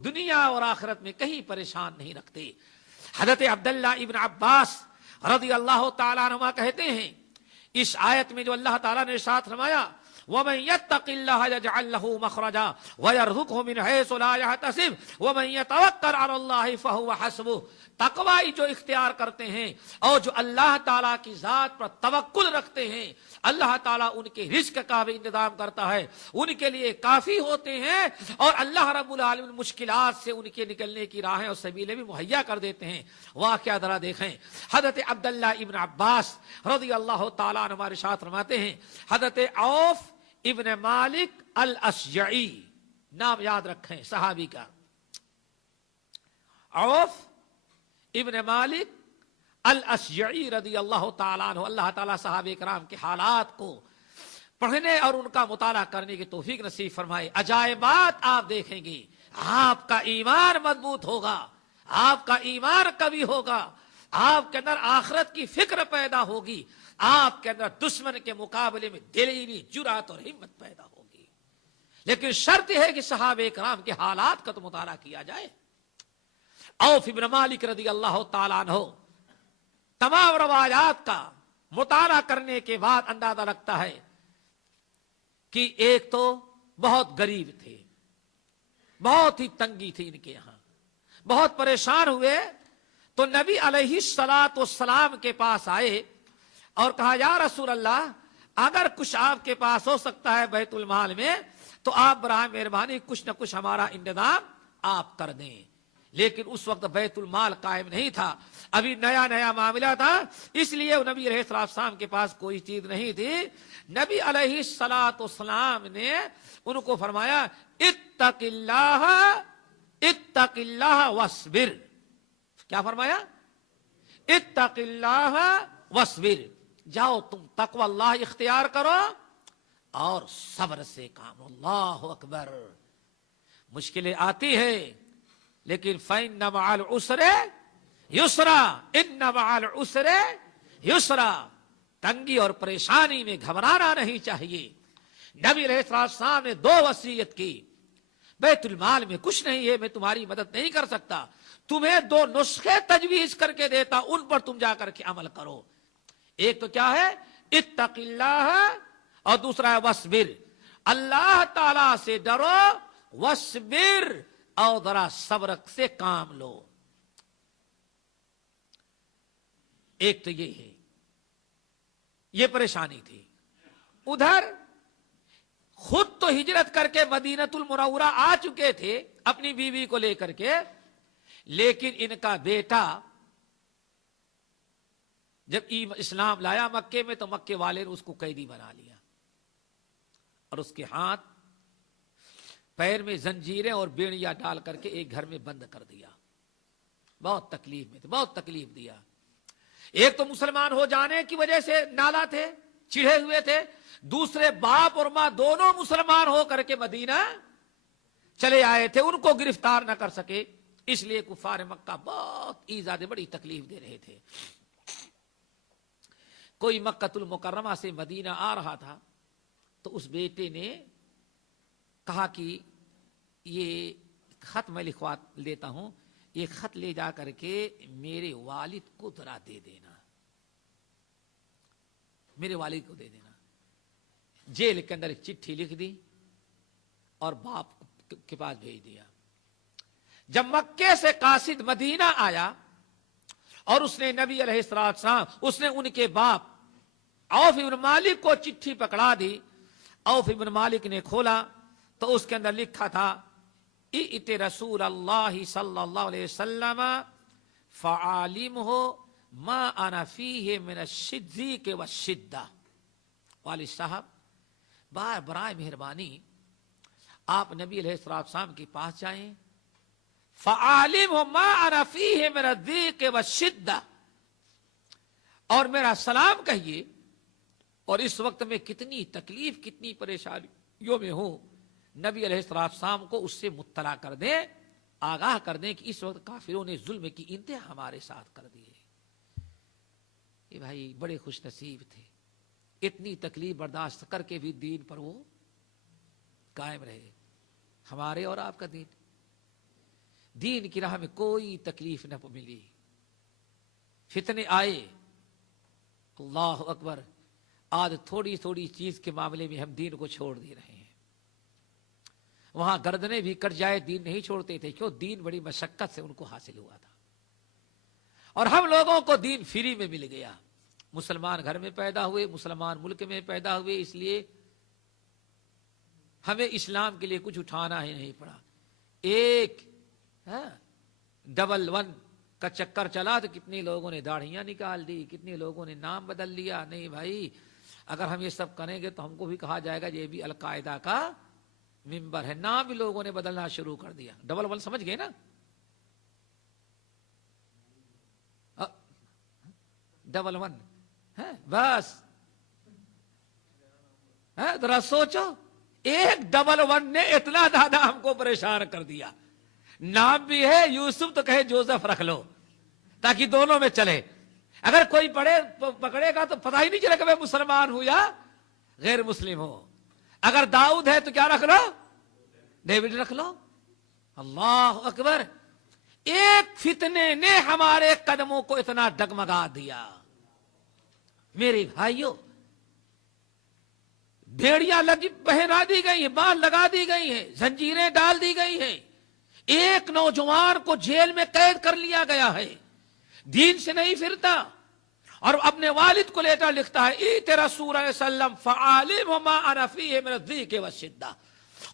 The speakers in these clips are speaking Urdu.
دنیا اور آخرت میں کہیں پریشان نہیں رکھتے۔ حضرت عبداللہ ابن عباس رضی اللہ تعالیٰ عنہما کہتے ہیں، اس آیت میں جو اللہ تعالیٰ نے ارشاد فرمایا وَمَن يَتَّقِ اللَّهَ يَجْعَل لَّهُ مَخْرَجًا وَيَرْزُقْهُ مِنْ حَيْثُ لَا يَحْتَسِبُ وَمَن يَتَوَكَّلْ عَلَى اللَّهِ فَهُوَ حَسْبُهُ۔ تقوی جو اختیار کرتے ہیں اور جو اللہ تعالیٰ کی ذات پر توکل رکھتے ہیں، اللہ تعالیٰ ان کے رزق کا بھی انتظام کرتا ہے، ان کے لیے کافی ہوتے ہیں، اور اللہ رب العالمین مشکلات سے ان کے نکلنے کی راہیں اور سبیلیں بھی مہیا کر دیتے ہیں۔ واقعہ ذرا دیکھیں، حضرت عبداللہ ابن عباس رضی اللہ تعالیٰ عنہ ارشاد فرماتے ہیں، حضرت عوف ابن مالک الاشجعی، نام یاد رکھیں صحابی کا، عوف ابن مالک الاشجعی رضی اللہ تعالیٰ عنہ۔ اللہ تعالیٰ صحابہ کرام کے حالات کو پڑھنے اور ان کا مطالعہ کرنے کی توفیق نصیب فرمائے۔ عجائبات آپ دیکھیں گے، آپ کا ایمان مضبوط ہوگا، آپ کا ایمان قوی ہوگا، آپ کے اندر آخرت کی فکر پیدا ہوگی، آپ کے اندر دشمن کے مقابلے میں دلیری، جرأت اور ہمت پیدا ہوگی۔ لیکن شرط ہے کہ صحابہ کرام کے حالات کا تو مطالعہ کیا جائے۔ عوف ابن مالک رضی اللہ تعالیٰ عنہ تمام روایات کا مطالعہ کرنے کے بعد اندازہ رکھتا ہے کہ ایک تو بہت غریب تھے، بہت ہی تنگی تھی ان کے یہاں، بہت پریشان ہوئے، تو نبی علیہ الصلوۃ والسلام کے پاس آئے اور کہا یا رسول اللہ، اگر کچھ آپ کے پاس ہو سکتا ہے بیت المال میں تو آپ براہ مہربانی کچھ نہ کچھ ہمارا انتظام آپ کر دیں۔ لیکن اس وقت بیت المال قائم نہیں تھا، ابھی نیا نیا معاملہ تھا، اس لیے نبی علیہ السلام کے پاس کوئی چیز نہیں تھی۔ نبی علیہ السلام نے ان کو فرمایا اتق اللہ واصبر۔ کیا فرمایا؟ اتق اللہ واصبر، جاؤ تم تقوی اللہ اختیار کرو اور صبر سے کام۔ اللہ اکبر، مشکلیں آتی ہے لیکن فَإِنَّ مَعَ الْعُسْرِ يُسْرًا، إِنَّ مَعَ الْعُسْرِ يُسْرًا، تنگی اور پریشانی میں گھبرانا نہیں چاہیے۔ نبی علیہ السلام نے دو وصیت کی، بیت المال میں کچھ نہیں ہے، میں تمہاری مدد نہیں کر سکتا، تمہیں دو نسخے تجویز کر کے دیتا، ان پر تم جا کر کے عمل کرو۔ ایک تو کیا ہے؟ اتق اللہ، اور دوسرا ہے وصبر، اللہ تعالی سے ڈرو، وصبر، اور ذرا صبر سے کام لو۔ ایک تو یہ ہے، یہ پریشانی تھی۔ ادھر خود تو ہجرت کر کے مدینۃ المنورہ آ چکے تھے اپنی بیوی کو لے کر کے، لیکن ان کا بیٹا جب اسلام لایا مکے میں تو مکے والے نے اس کو قیدی بنا لیا اور اس کے ہاتھ پیر میں زنجیریں اور بیڑیاں ڈال کر کے ایک گھر میں بند کر دیا۔ بہت تکلیف میں تھے، بہت تکلیف دیا۔ ایک تو مسلمان ہو جانے کی وجہ سے نالا تھے، چڑھے ہوئے تھے، دوسرے باپ اور ماں دونوں مسلمان ہو کر کے مدینہ چلے آئے تھے، ان کو گرفتار نہ کر سکے، اس لیے کفار مکہ بہت ایذا دے، بڑی تکلیف دے رہے تھے۔ کوئی مکۃ المکرمہ سے مدینہ آ رہا تھا تو اس بیٹے نے کہا کہ یہ خط میں لکھوا دیتا ہوں، یہ خط لے جا کر کے میرے والد کو ذرا دے دینا، میرے والد کو دے دینا۔ جیل کے اندر ایک چٹھی لکھ دی اور باپ کے پاس بھیج دیا۔ جب مکے سے قاصد مدینہ آیا اور اس نے نبی علیہ السلام، اس نے ان کے باپ عوف ابن مالک کو چٹھی پکڑا دی۔ عوف ابن مالک نے کھولا تو اس کے اندر لکھا تھا ائت رسول اللہ صلی اللہ علیہ وسلم فعالمہ ما انا فیہ من الشدیق والشدہ۔ والد صاحب برائے مہربانی آپ نبی علیہ السلام کے پاس جائیں، فعالمہ ما انا فیہ من الضیق والشدہ، اور میرا سلام کہیے، اور اس وقت میں کتنی تکلیف کتنی پریشانیوں میں ہوں، نبی علیہ السلام کو اس سے مطلع کر دیں، آگاہ کر دیں کہ اس وقت کافروں نے ظلم کی انتہا ہمارے ساتھ کر دی ہے۔ یہ بھائی بڑے خوش نصیب تھے، اتنی تکلیف برداشت کر کے بھی دین پر وہ قائم رہے، ہمارے اور آپ کا دین۔ دین کی راہ میں کوئی تکلیف نہ ملی، فتنے آئے، اللہ اکبر، آج تھوڑی تھوڑی چیز کے معاملے میں ہم دین کو چھوڑ دے رہے ہیں۔ وہاں گردنیں بھی کٹ جائے دین نہیں چھوڑتے تھے، کیوں؟ دین بڑی مشقت سے ان کو حاصل ہوا تھا، اور ہم لوگوں کو دین فری میں مل گیا۔ مسلمان گھر میں پیدا ہوئے، مسلمان ملک میں پیدا ہوئے، اس لیے ہمیں اسلام کے لیے کچھ اٹھانا ہی نہیں پڑا۔ ایک 111 کا چکر چلا تو کتنے لوگوں نے داڑھیاں نکال دی، کتنے لوگوں نے نام بدل لیا۔ نہیں بھائی، اگر ہم یہ سب کریں گے تو ہم کو بھی کہا جائے گا یہ بھی القاعدہ کا ممبر ہے۔ نام بھی لوگوں نے بدلنا شروع کر دیا۔ 111 سمجھ گئے نا؟ 111 بس ذرا سوچو، ایک 111 نے اتنا زیادہ ہم کو پریشان کر دیا۔ نام بھی ہے یوسف تو کہے جوزف رکھ لو تاکہ دونوں میں چلے۔ اگر کوئی پکڑے گا تو پتہ ہی نہیں چلے کہ میں مسلمان ہوں یا غیر مسلم ہوں۔ اگر داؤد ہے تو کیا رکھ لو؟ ڈیوڈ رکھ لو۔ اللہ اکبر، ایک فتنے نے ہمارے قدموں کو اتنا ڈگمگا دیا۔ میرے بھائیوں، بھیڑیاں پہنا دی گئی ہیں، باندھ لگا دی گئی ہیں، زنجیریں ڈال دی گئی ہیں، ایک نوجوان کو جیل میں قید کر لیا گیا ہے، دین سے نہیں پھرتا، اور اپنے والد کو لیٹر لکھتا ہے ایت رسول اللہ صلی اللہ علیہ وسلم فعالم ما انا فیہ من الضیق والشدہ۔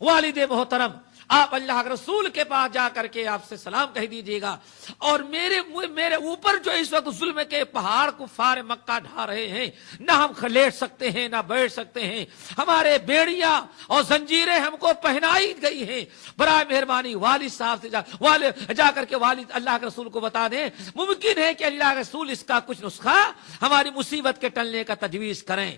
والد محترم، آپ اللہ کے رسول کے پاس جا کر کے آپ سے سلام کہہ دیجیے گا، اور میرے اوپر جو اس وقت ظلم کے پہاڑ کفار مکہ ڈھا رہے ہیں، نہ ہم لیٹ سکتے ہیں نہ بیٹھ سکتے ہیں، ہمارے بیڑیاں اور زنجیریں ہم کو پہنائی گئی ہیں، برائے مہربانی والد صاحب سے جا کر کے والد اللہ کے رسول کو بتا دیں، ممکن ہے کہ اللہ کے رسول اس کا کچھ نسخہ ہماری مصیبت کے ٹلنے کا تجویز کریں۔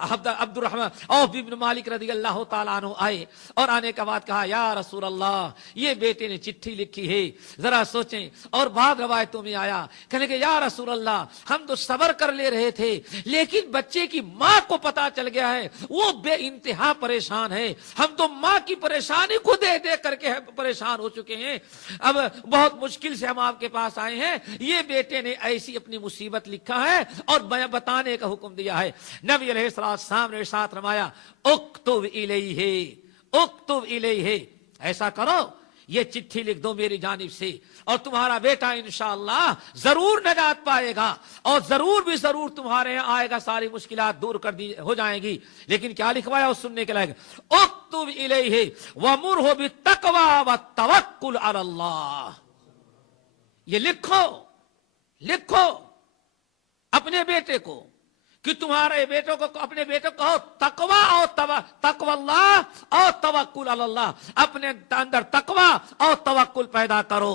عبد الرحمن عوف بن مالک رضی اللہ تعالیٰ عنہ آئے، اور آنے کے بعد کہا یا رسول اللہ، یہ بیٹے نے چٹھی لکھی ہے، ذرا سوچیں۔ اور بعض روایتوں میں آیا، کہنے کہ یا رسول اللہ، ہم تو صبر کر لے رہے تھے، لیکن بچے کی ماں کو پتا چل گیا ہے، وہ بے انتہا پریشان ہے، ہم تو ماں کی پریشانی کو دیکھ دیکھ کر کے پریشان ہو چکے ہیں، اب بہت مشکل سے ہم آپ کے پاس آئے ہیں، یہ بیٹے نے ایسی اپنی مصیبت لکھا ہے اور بتانے کا حکم دیا ہے۔ نبی علیہ السلام سامنے ساتھ رمایا، اکتب الیہ، اکتب الیہ، ایسا کرو یہ چٹھی لکھ دو میری جانب سے، اور تمہارا بیٹا انشاءاللہ ضرور نجات پائے گا، اور ضرور بھی ضرور تمہارے یہاں آئے گا، ساری مشکلات دور کر دی ہو جائیں گی۔ لیکن کیا لکھوایا اس سننے کے لائق، اکتب الیہ وامرہ بالتقوی والتوکل علی اللہ۔ یہ لکھو اپنے بیٹے کو کہ تمہارے بیٹوں کو، اپنے بیٹوں کو تقوی اور تقوی اللہ اور توکل علی اللہ، اپنے اندر تقوی اور توکل پیدا کرو۔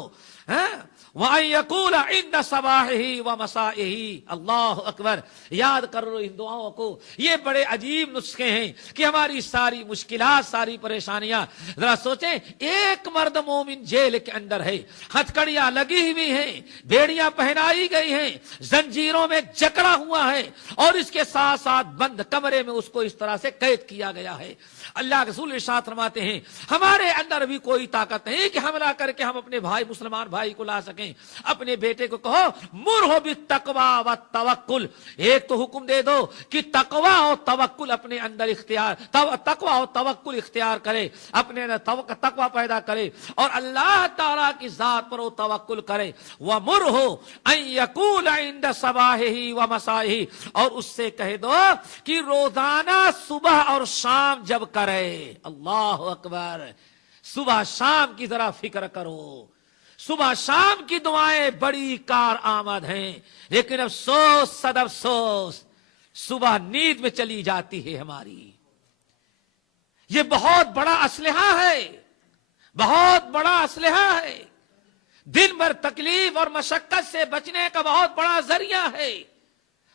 وَأَن يَقُولَ عِنْدَ صَبَاحِهِ وَمَسَائِهِ، اللہ اکبر، یاد کرو ان دعاؤں کو۔ یہ بڑے عجیب نسخے ہیں کہ ہماری ساری مشکلات، ساری پریشانیاں، ذرا سوچیں، ایک مرد مومن جیل کے اندر ہے، ہتھکڑیاں لگی ہوئی ہیں، بیڑیاں پہنائی گئی ہیں، زنجیروں میں جکڑا ہوا ہے، اور اس کے ساتھ ساتھ بند کمرے میں اس کو اس طرح سے قید کیا گیا ہے۔ اللہ کے رسول ارشاد فرماتے ہیں، ہمارے اندر بھی کوئی طاقت نہیں کہ حملہ کر کے ہم اپنے بھائی مسلمان بھائی کو لا سکیں۔ اپنے بیٹے کو کہو مرہ بالتقوی والتوکل، ایک تو حکم دے دو کہ تقوی اور توکل اپنے اندر تقوی اور توکل اختیار کرے، اپنے اندر تقوی پیدا کرے، اور اللہ تعالیٰ کی ذات پر وہ توکل کرے۔ وَمُرْهُ أَن يَقُولَ عِنْدَ صَبَاحِهِ وَمَسَائِهِ، اور اس سے کہہ دو کہ روزانہ صبح اور شام جب کرے، اللہ اکبر، صبح شام کی ذرا فکر کرو۔ صبح شام کی دعائیں بڑی کارآمد ہیں، لیکن افسوس صد افسوس، صبح نیند میں چلی جاتی ہے ہماری۔ یہ بہت بڑا اسلحہ ہے، بہت بڑا اسلحہ ہے، دن بھر تکلیف اور مشقت سے بچنے کا بہت بڑا ذریعہ ہے۔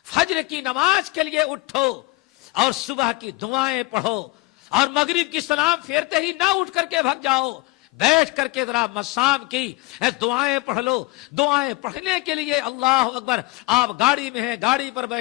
فجر کی نماز کے لیے اٹھو اور صبح کی دعائیں پڑھو، اور مغرب کی سلام پھیرتے ہی نہ اٹھ کر کے بھگ جاؤ، بیٹھ کر کے ذرا شام کی دعائیں پڑھ لو۔ دعائیں پڑھنے کے لیے اللہ اکبر، آپ گاڑی میں ہیں، گاڑی پر بیٹھ